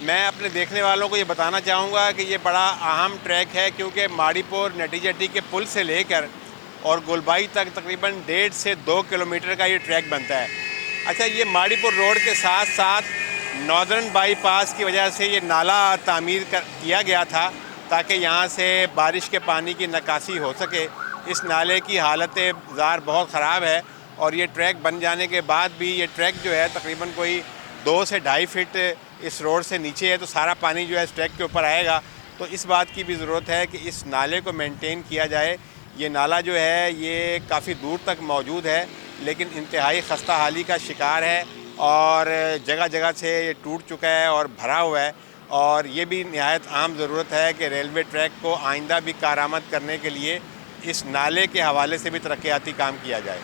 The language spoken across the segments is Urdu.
میں اپنے دیکھنے والوں کو یہ بتانا چاہوں گا کہ یہ بڑا اہم ٹریک ہے، کیونکہ ماڑی پور نٹی جٹی کے پل سے لے کر اور گلبائی تک تقریباً 1.5 سے 2 کلومیٹر کا یہ ٹریک بنتا ہے۔ اچھا، یہ ماڑی پور روڈ کے ساتھ ساتھ ناردرن بائی پاس کی وجہ سے یہ نالا تعمیر کیا گیا تھا تاکہ یہاں سے بارش کے پانی کی نکاسی ہو سکے۔ اس نالے کی حالت ظاہر بہت خراب ہے، اور یہ ٹریک بن جانے کے بعد بھی یہ ٹریک جو ہے تقریباً کوئی 2 سے 2.5 فٹ اس روڈ سے نیچے ہے، تو سارا پانی جو ہے اس ٹریک کے اوپر آئے گا۔ تو اس بات کی بھی ضرورت ہے کہ اس نالے کو مینٹین کیا جائے۔ یہ نالا جو ہے یہ کافی دور تک موجود ہے، لیکن انتہائی خستہ حالی کا شکار ہے، اور جگہ جگہ سے یہ ٹوٹ چکا ہے اور بھرا ہوا ہے، اور یہ بھی نہایت اہم ضرورت ہے کہ ریلوے ٹریک کو آئندہ بھی کارآمد کرنے کے لیے اس نالے کے حوالے سے بھی ترقیاتی کام کیا جائے۔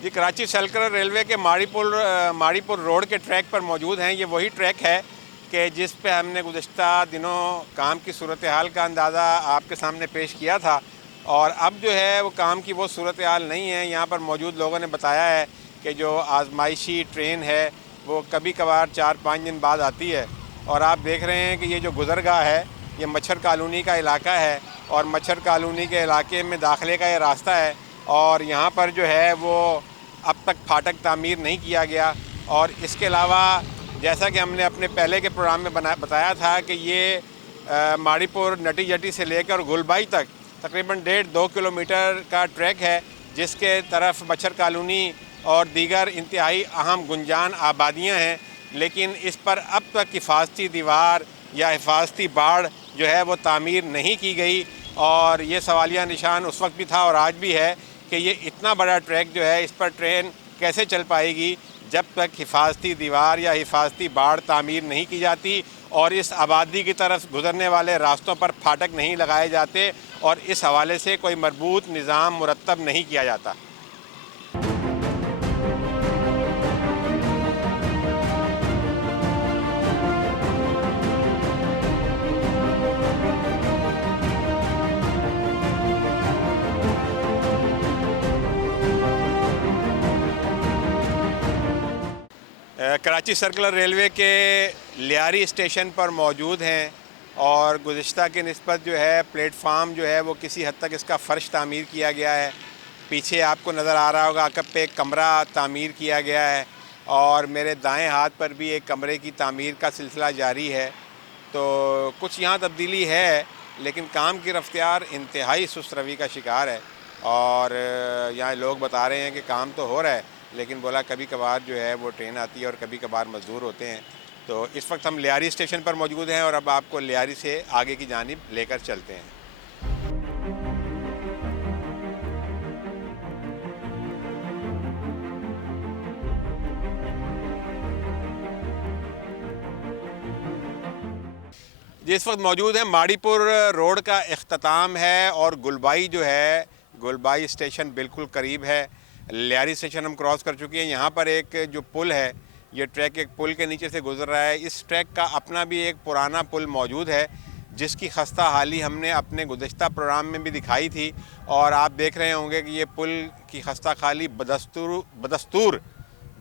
جی، کراچی سرکلر ریلوے کے ماڑی پور روڈ کے ٹریک پر موجود ہیں۔ یہ وہی ٹریک ہے کہ جس پہ ہم نے گزشتہ دنوں کام کی صورتحال کا اندازہ آپ کے سامنے پیش کیا تھا، اور اب جو ہے وہ کام کی وہ صورتحال نہیں ہے۔ یہاں پر موجود لوگوں نے بتایا ہے کہ جو آزمائشی ٹرین ہے وہ کبھی کبھار 4-5 دن بعد آتی ہے، اور آپ دیکھ رہے ہیں کہ یہ جو گزرگاہ ہے یہ مچھر کالونی کا علاقہ ہے، اور مچھر کالونی کے علاقے میں داخلے کا یہ راستہ ہے، اور یہاں پر جو ہے وہ اب تک پھاٹک تعمیر نہیں کیا گیا۔ اور اس کے علاوہ جیسا کہ ہم نے اپنے پہلے کے پروگرام میں بتایا تھا کہ یہ ماڑی پور نٹی جٹی سے لے کر گلبائی تک تقریباً 1.5-2 کلومیٹر کا ٹریک ہے، جس کے طرف مچھر کالونی اور دیگر انتہائی اہم گنجان آبادیاں ہیں، لیکن اس پر اب تک حفاظتی دیوار یا حفاظتی باڑ جو ہے وہ تعمیر نہیں کی گئی۔ اور یہ سوالیہ نشان اس وقت بھی تھا اور آج بھی ہے کہ یہ اتنا بڑا ٹریک جو ہے اس پر ٹرین کیسے چل پائے گی جب تک حفاظتی دیوار یا حفاظتی باڑ تعمیر نہیں کی جاتی، اور اس آبادی کی طرف گزرنے والے راستوں پر پھاٹک نہیں لگائے جاتے، اور اس حوالے سے کوئی مربوط نظام مرتب نہیں کیا جاتا۔ کراچی سرکلر ریلوے کے لیاری اسٹیشن پر موجود ہیں، اور گزشتہ کی نسبت جو ہے پلیٹ فارم جو ہے وہ کسی حد تک اس کا فرش تعمیر کیا گیا ہے۔ پیچھے آپ کو نظر آ رہا ہوگا عقب پہ ایک کمرہ تعمیر کیا گیا ہے، اور میرے دائیں ہاتھ پر بھی ایک کمرے کی تعمیر کا سلسلہ جاری ہے۔ تو کچھ یہاں تبدیلی ہے، لیکن کام کی رفتار انتہائی سست روی کا شکار ہے، اور یہاں لوگ بتا رہے ہیں کہ کام تو ہو رہا ہے، لیکن بولا کبھی کبھار جو ہے وہ ٹرین آتی ہے اور کبھی کبھار مزدور ہوتے ہیں۔ تو اس وقت ہم لیاری اسٹیشن پر موجود ہیں، اور اب آپ کو لیاری سے آگے کی جانب لے کر چلتے ہیں۔ جی، اس وقت موجود ہیں ماڑی پور روڈ کا اختتام ہے، اور گلبائی جو ہے گلبائی اسٹیشن بالکل قریب ہے۔ لیاری اسٹیشن ہم کراس کر چکے ہیں۔ یہاں پر ایک جو پل ہے، یہ ٹریک ایک پل کے نیچے سے گزر رہا ہے۔ اس ٹریک کا اپنا بھی ایک پرانا پل موجود ہے، جس کی خستہ حالی ہم نے اپنے گزشتہ پروگرام میں بھی دکھائی تھی، اور آپ دیکھ رہے ہوں گے کہ یہ پل کی خستہ حالی بدستور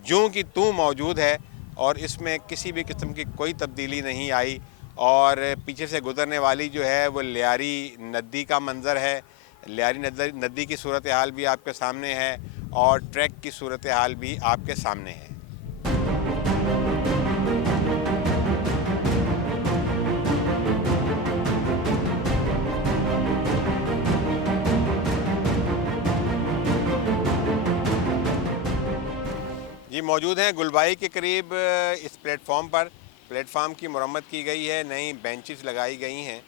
جوں کی توں موجود ہے، اور اس میں کسی بھی قسم کی کوئی تبدیلی نہیں آئی۔ اور پیچھے سے گزرنے والی جو ہے وہ لیاری ندی کا منظر ہے۔ لیاری ندی کی صورتحال بھی آپ کے سامنے ہے، اور ٹریک کی صورتحال بھی آپ کے سامنے ہے۔ جی، موجود ہیں گلبائی کے قریب اس پلیٹ فارم پر۔ پلیٹ فارم کی مرمت کی گئی ہے، نئی بینچز لگائی گئی ہیں،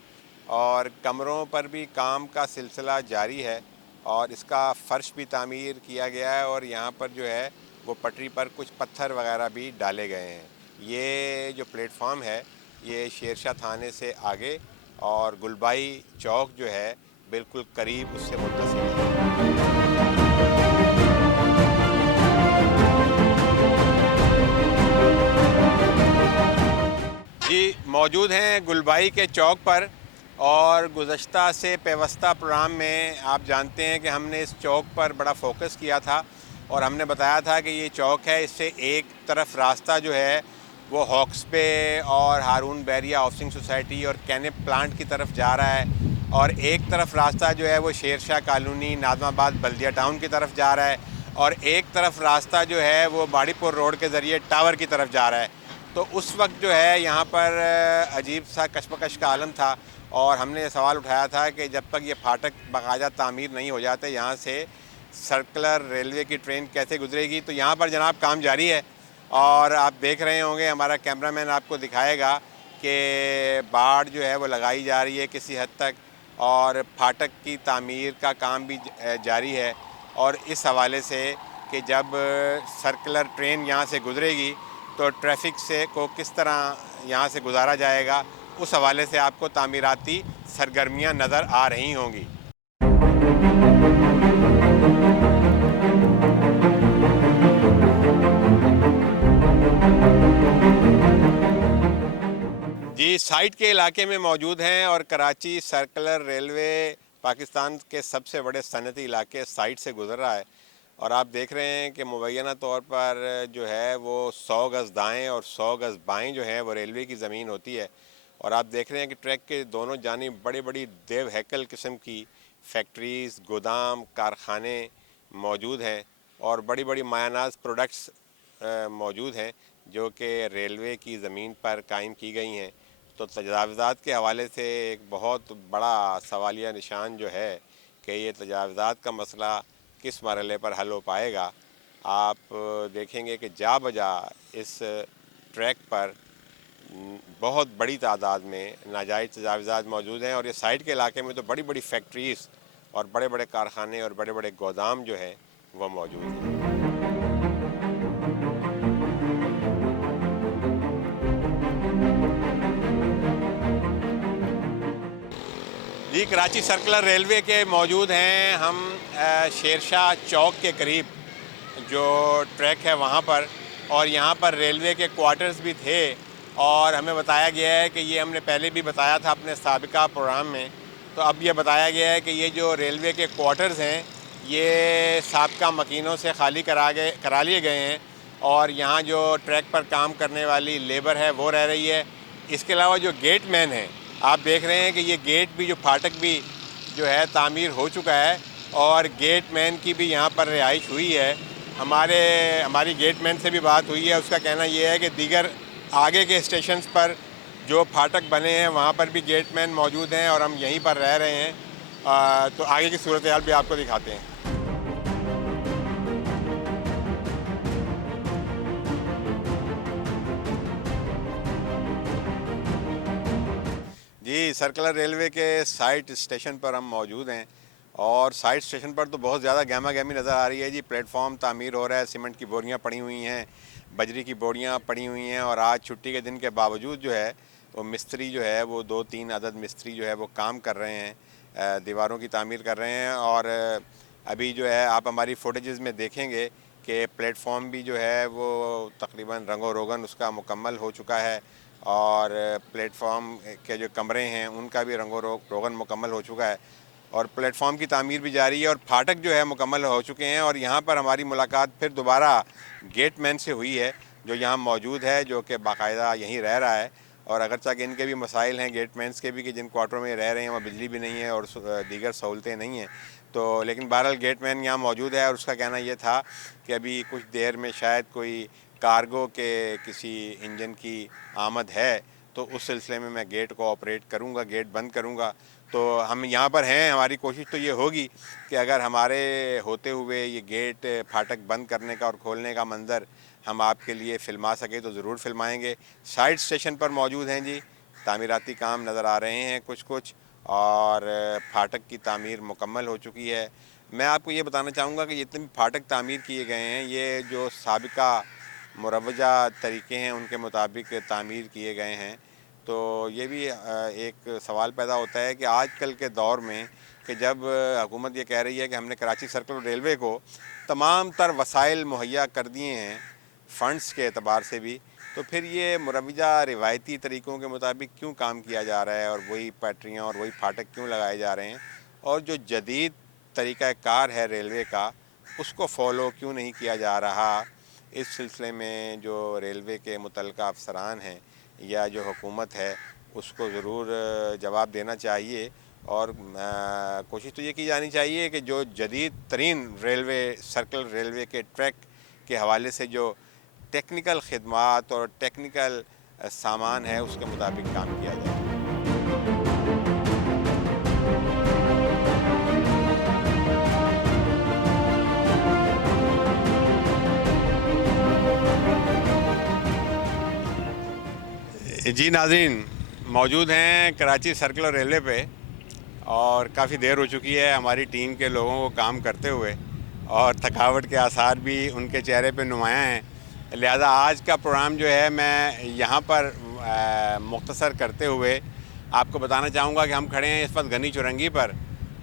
اور کمروں پر بھی کام کا سلسلہ جاری ہے، اور اس کا فرش بھی تعمیر کیا گیا ہے، اور یہاں پر جو ہے وہ پٹری پر کچھ پتھر وغیرہ بھی ڈالے گئے ہیں۔ یہ جو پلیٹ فارم ہے یہ شیرشاہ تھانے سے آگے، اور گلبائی چوک جو ہے بالکل قریب اس سے متصل ہے۔ جی، موجود ہیں گلبائی کے چوک پر، اور گزشتہ سے پیوستہ پروگرام میں آپ جانتے ہیں کہ ہم نے اس چوک پر بڑا فوکس کیا تھا اور ہم نے بتایا تھا کہ یہ چوک ہے، اس سے ایک طرف راستہ جو ہے وہ ہاکس بے اور ہارون بیریا ہاؤسنگ سوسائٹی اور کینپ پلانٹ کی طرف جا رہا ہے، اور ایک طرف راستہ جو ہے وہ شیر شاہ کالونی ناظم آباد بلدیہ ٹاؤن کی طرف جا رہا ہے، اور ایک طرف راستہ جو ہے وہ باڑی پور روڈ کے ذریعے ٹاور کی طرف جا رہا ہے۔ تو اس وقت جو ہے یہاں پر عجیب سا کشمکش کا عالم تھا، اور ہم نے یہ سوال اٹھایا تھا کہ جب تک یہ پھاٹک باقاعدہ تعمیر نہیں ہو جاتے یہاں سے سرکلر ریلوے کی ٹرین کیسے گزرے گی۔ تو یہاں پر جناب کام جاری ہے، اور آپ دیکھ رہے ہوں گے، ہمارا کیمرہ مین آپ کو دکھائے گا کہ باڑ جو ہے وہ لگائی جا رہی ہے کسی حد تک، اور پھاٹک کی تعمیر کا کام بھی جاری ہے، اور اس حوالے سے کہ جب سرکلر ٹرین یہاں سے گزرے گی تو ٹریفک سے کو کس طرح یہاں سے گزارا جائے گا، اس حوالے سے آپ کو تعمیراتی سرگرمیاں نظر آ رہی ہوں گی۔ جی، سائٹ کے علاقے میں موجود ہیں، اور کراچی سرکلر ریلوے پاکستان کے سب سے بڑے صنعتی علاقے سائٹ سے گزر رہا ہے، اور آپ دیکھ رہے ہیں کہ مبینہ طور پر جو ہے وہ 100 گز دائیں اور 100 گز بائیں جو ہے وہ ریلوے کی زمین ہوتی ہے، اور آپ دیکھ رہے ہیں کہ ٹریک کے دونوں جانب بڑی بڑی دیو ہیکل قسم کی فیکٹریز، گودام، کارخانے موجود ہیں، اور بڑی بڑی مایہ ناز پروڈکٹس موجود ہیں جو کہ ریلوے کی زمین پر قائم کی گئی ہیں۔ تو تجاوزات کے حوالے سے ایک بہت بڑا سوالیہ نشان جو ہے کہ یہ تجاوزات کا مسئلہ کس مرحلے پر حل ہو پائے گا۔ آپ دیکھیں گے کہ جا بجا اس ٹریک پر بہت بڑی تعداد میں ناجائز تجاوزات موجود ہیں، اور یہ سائٹ کے علاقے میں تو بڑی بڑی فیکٹریز اور بڑے بڑے کارخانے اور بڑے بڑے گودام جو ہیں وہ موجود ہیں۔ جی، کراچی سرکلر ریلوے کے موجود ہیں ہم شیر شاہ چوک کے قریب جو ٹریک ہے وہاں پر، اور یہاں پر ریلوے کے کوارٹرز بھی تھے، اور ہمیں بتایا گیا ہے کہ یہ ہم نے پہلے بھی بتایا تھا اپنے سابقہ پروگرام میں، تو اب یہ بتایا گیا ہے کہ یہ جو ریلوے کے کوارٹرز ہیں یہ سابقہ مکینوں سے خالی کرا لیے گئے ہیں، اور یہاں جو ٹریک پر کام کرنے والی لیبر ہے وہ رہ رہی ہے۔ اس کے علاوہ جو گیٹ مین ہے، آپ دیکھ رہے ہیں کہ یہ گیٹ بھی جو پھاٹک بھی جو ہے تعمیر ہو چکا ہے، اور گیٹ مین کی بھی یہاں پر رہائش ہوئی ہے۔ ہماری گیٹ مین سے بھی بات ہوئی ہے، اس کا کہنا یہ ہے کہ دیگر آگے کے اسٹیشنز پر جو پھاٹک بنے ہیں وہاں پر بھی گیٹ مین موجود ہیں، اور ہم یہیں پر رہ رہے ہیں، تو آگے کی صورتحال بھی آپ کو دکھاتے ہیں۔ جی، سرکلر ریلوے کے سائٹ اسٹیشن پر ہم موجود ہیں، اور سائٹ اسٹیشن پر تو بہت زیادہ گہما گہمی نظر آ رہی ہے جی۔ پلیٹ فارم تعمیر ہو رہا ہے، سیمنٹ کی بوریاں پڑی ہوئی ہیں، بجری کی بوریاں پڑی ہوئی ہیں، اور آج چھٹی کے دن کے باوجود جو ہے وہ مستری جو ہے وہ 2-3 عدد مستری جو ہے وہ کام کر رہے ہیں، دیواروں کی تعمیر کر رہے ہیں، اور ابھی جو ہے آپ ہماری فوٹیجز میں دیکھیں گے کہ پلیٹ فارم بھی جو ہے وہ تقریباً رنگ و روغن اس کا مکمل ہو چکا ہے، اور پلیٹ فارم کے جو کمرے ہیں ان کا بھی رنگ و روغن مکمل ہو چکا ہے، اور پلیٹ فارم کی تعمیر بھی جاری ہے، اور پھاٹک جو ہے مکمل ہو چکے ہیں۔ اور یہاں پر ہماری ملاقات پھر دوبارہ گیٹ مین سے ہوئی ہے جو یہاں موجود ہے، جو کہ باقاعدہ یہیں رہ رہا ہے، اور اگرچہ کہ ان کے بھی مسائل ہیں گیٹ مینس کے بھی کہ جن کوارٹروں میں رہ رہے ہیں وہاں بجلی بھی نہیں ہے اور دیگر سہولتیں نہیں ہیں، تو لیکن بہرحال گیٹ مین یہاں موجود ہے، اور اس کا کہنا یہ تھا کہ ابھی کچھ دیر میں شاید کوئی کارگو کے کسی انجن کی آمد ہے، تو اس سلسلے میں گیٹ کو آپریٹ کروں گا، گیٹ بند کروں گا۔ تو ہم یہاں پر ہیں، ہماری کوشش تو یہ ہوگی کہ اگر ہمارے ہوتے ہوئے یہ گیٹ پھاٹک بند کرنے کا اور کھولنے کا منظر ہم آپ کے لیے فلما سکیں تو ضرور فلمائیں گے۔ سائٹ اسٹیشن پر موجود ہیں جی، تعمیراتی کام نظر آ رہے ہیں کچھ، اور پھاٹک کی تعمیر مکمل ہو چکی ہے۔ میں آپ کو یہ بتانا چاہوں گا کہ جتنے بھی پھاٹک تعمیر کیے گئے ہیں یہ جو سابقہ مروجہ طریقے ہیں ان کے مطابق تعمیر کیے گئے ہیں، تو یہ بھی ایک سوال پیدا ہوتا ہے کہ آج کل کے دور میں کہ جب حکومت یہ کہہ رہی ہے کہ ہم نے کراچی سرکلر ریلوے کو تمام تر وسائل مہیا کر دیے ہیں فنڈز کے اعتبار سے بھی، تو پھر یہ مروجہ روایتی طریقوں کے مطابق کیوں کام کیا جا رہا ہے اور وہی پٹریاں اور وہی پھاٹک کیوں لگائے جا رہے ہیں، اور جو جدید طریقہ کار ہے ریلوے کا اس کو فالو کیوں نہیں کیا جا رہا؟ اس سلسلے میں جو ریلوے کے متعلقہ افسران ہیں یا جو حکومت ہے اس کو ضرور جواب دینا چاہیے، اور کوشش تو یہ کی جانی چاہیے کہ جو جدید ترین ریلوے سرکل ریلوے کے ٹریک کے حوالے سے جو ٹیکنیکل خدمات اور ٹیکنیکل سامان ہے اس کے مطابق کام کیا جائے۔ جی ناظرین، موجود ہیں کراچی سرکلر ریلوے پہ، اور کافی دیر ہو چکی ہے ہماری ٹیم کے لوگوں کو کام کرتے ہوئے، اور تھکاوٹ کے آثار بھی ان کے چہرے پہ نمایاں ہیں، لہذا آج کا پروگرام جو ہے میں یہاں پر مختصر کرتے ہوئے آپ کو بتانا چاہوں گا کہ ہم کھڑے ہیں اس وقت گنی چورنگی پر،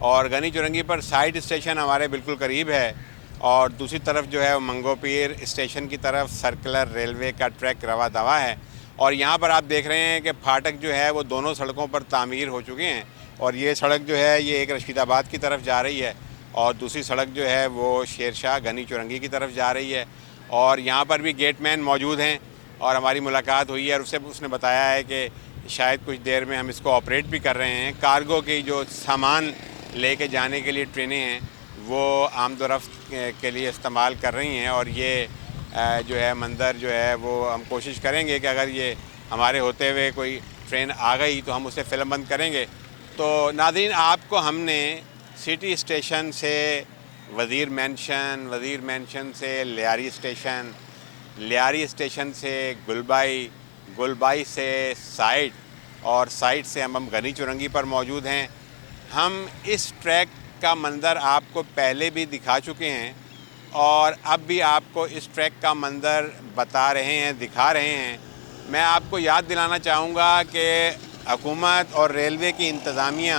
اور گنی چورنگی پر سائڈ اسٹیشن ہمارے بالکل قریب ہے، اور دوسری طرف جو ہے منگو پیر اسٹیشن کی طرف سرکلر ریلوے کا ٹریک رواں دواں ہے، اور یہاں پر آپ دیکھ رہے ہیں کہ پھاٹک جو ہے وہ دونوں سڑکوں پر تعمیر ہو چکے ہیں، اور یہ سڑک جو ہے یہ ایک رشید آباد کی طرف جا رہی ہے، اور دوسری سڑک جو ہے وہ شیر شاہ گنی چورنگی کی طرف جا رہی ہے، اور یہاں پر بھی گیٹ مین موجود ہیں، اور ہماری ملاقات ہوئی ہے، اور اس نے بتایا ہے کہ شاید کچھ دیر میں ہم اس کو آپریٹ بھی کر رہے ہیں۔ کارگو کی جو سامان لے کے جانے کے لیے ٹرینیں ہیں وہ آمد و رفت کے لیے استعمال کر رہی ہیں، اور یہ جو ہے منظر جو ہے وہ ہم کوشش کریں گے کہ اگر یہ ہمارے ہوتے ہوئے کوئی ٹرین آ گئی تو ہم اسے فلم بند کریں گے۔ تو ناظرین، آپ کو ہم نے سٹی اسٹیشن سے وزیر مینشن سے لیاری اسٹیشن، لیاری اسٹیشن سے گلبائی سے سائٹ، اور سائٹ سے ہم گنی چورنگی پر موجود ہیں۔ ہم اس ٹریک کا منظر آپ کو پہلے بھی دکھا چکے ہیں، اور اب بھی آپ کو اس ٹریک کا منظر بتا رہے ہیں، دکھا رہے ہیں۔ میں آپ کو یاد دلانا چاہوں گا کہ حکومت اور ریلوے کی انتظامیہ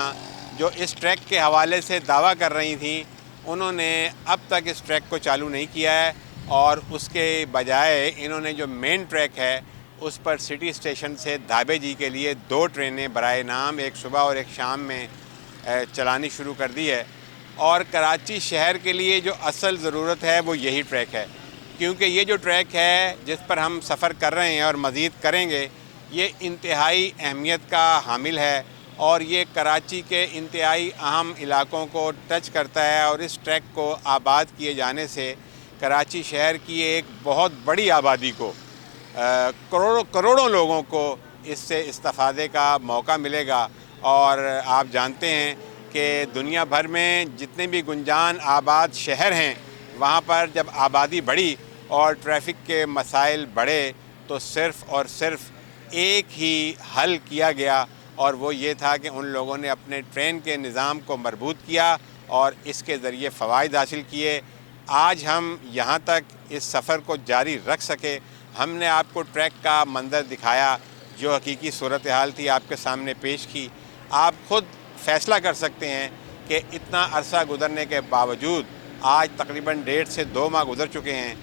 جو اس ٹریک کے حوالے سے دعویٰ کر رہی تھیں، انہوں نے اب تک اس ٹریک کو چالو نہیں کیا ہے، اور اس کے بجائے انہوں نے جو مین ٹریک ہے اس پر سٹی اسٹیشن سے دھابے جی کے لیے 2 ٹرینیں برائے نام، ایک صبح اور ایک شام میں چلانی شروع کر دی ہے، اور کراچی شہر کے لیے جو اصل ضرورت ہے وہ یہی ٹریک ہے، کیونکہ یہ جو ٹریک ہے جس پر ہم سفر کر رہے ہیں اور مزید کریں گے، یہ انتہائی اہمیت کا حامل ہے، اور یہ کراچی کے انتہائی اہم علاقوں کو ٹچ کرتا ہے، اور اس ٹریک کو آباد کیے جانے سے کراچی شہر کی ایک بہت بڑی آبادی کو، کروڑوں لوگوں کو اس سے استفادے کا موقع ملے گا۔ اور آپ جانتے ہیں کہ دنیا بھر میں جتنے بھی گنجان آباد شہر ہیں، وہاں پر جب آبادی بڑھی اور ٹریفک کے مسائل بڑھے تو صرف اور صرف ایک ہی حل کیا گیا، اور وہ یہ تھا کہ ان لوگوں نے اپنے ٹرین کے نظام کو مربوط کیا اور اس کے ذریعے فوائد حاصل کیے۔ آج ہم یہاں تک اس سفر کو جاری رکھ سکے، ہم نے آپ کو ٹریک کا منظر دکھایا، جو حقیقی صورتحال تھی آپ کے سامنے پیش کی۔ آپ خود فیصلہ کر سکتے ہیں کہ اتنا عرصہ گزرنے کے باوجود آج تقریباً 1.5 سے 2 ماہ گزر چکے ہیں،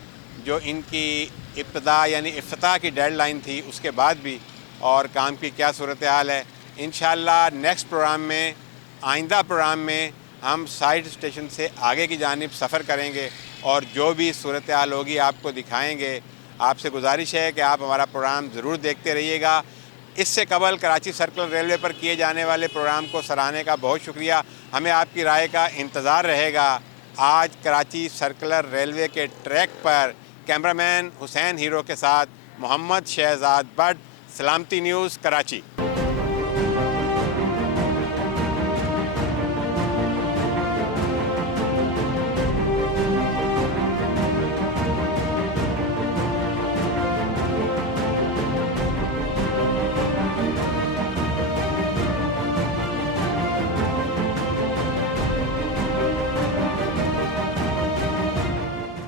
جو ان کی ابتدا یعنی افتتاح کی ڈیڈ لائن تھی، اس کے بعد بھی، اور کام کی کیا صورتحال ہے۔ انشاءاللہ نیکسٹ پروگرام میں، آئندہ پروگرام میں ہم سائٹ اسٹیشن سے آگے کی جانب سفر کریں گے، اور جو بھی صورتحال ہوگی آپ کو دکھائیں گے۔ آپ سے گزارش ہے کہ آپ ہمارا پروگرام ضرور دیکھتے رہیے گا۔ اس سے قبل کراچی سرکل ریلوے پر کیے جانے والے پروگرام کو سراہنے کا بہت شکریہ، ہمیں آپ کی رائے کا انتظار رہے گا۔ آج کراچی سرکلر ریلوے کے ٹریک پر کیمرہ مین حسین ہیرو کے ساتھ محمد شہزاد بٹ، سلامتی نیوز، کراچی۔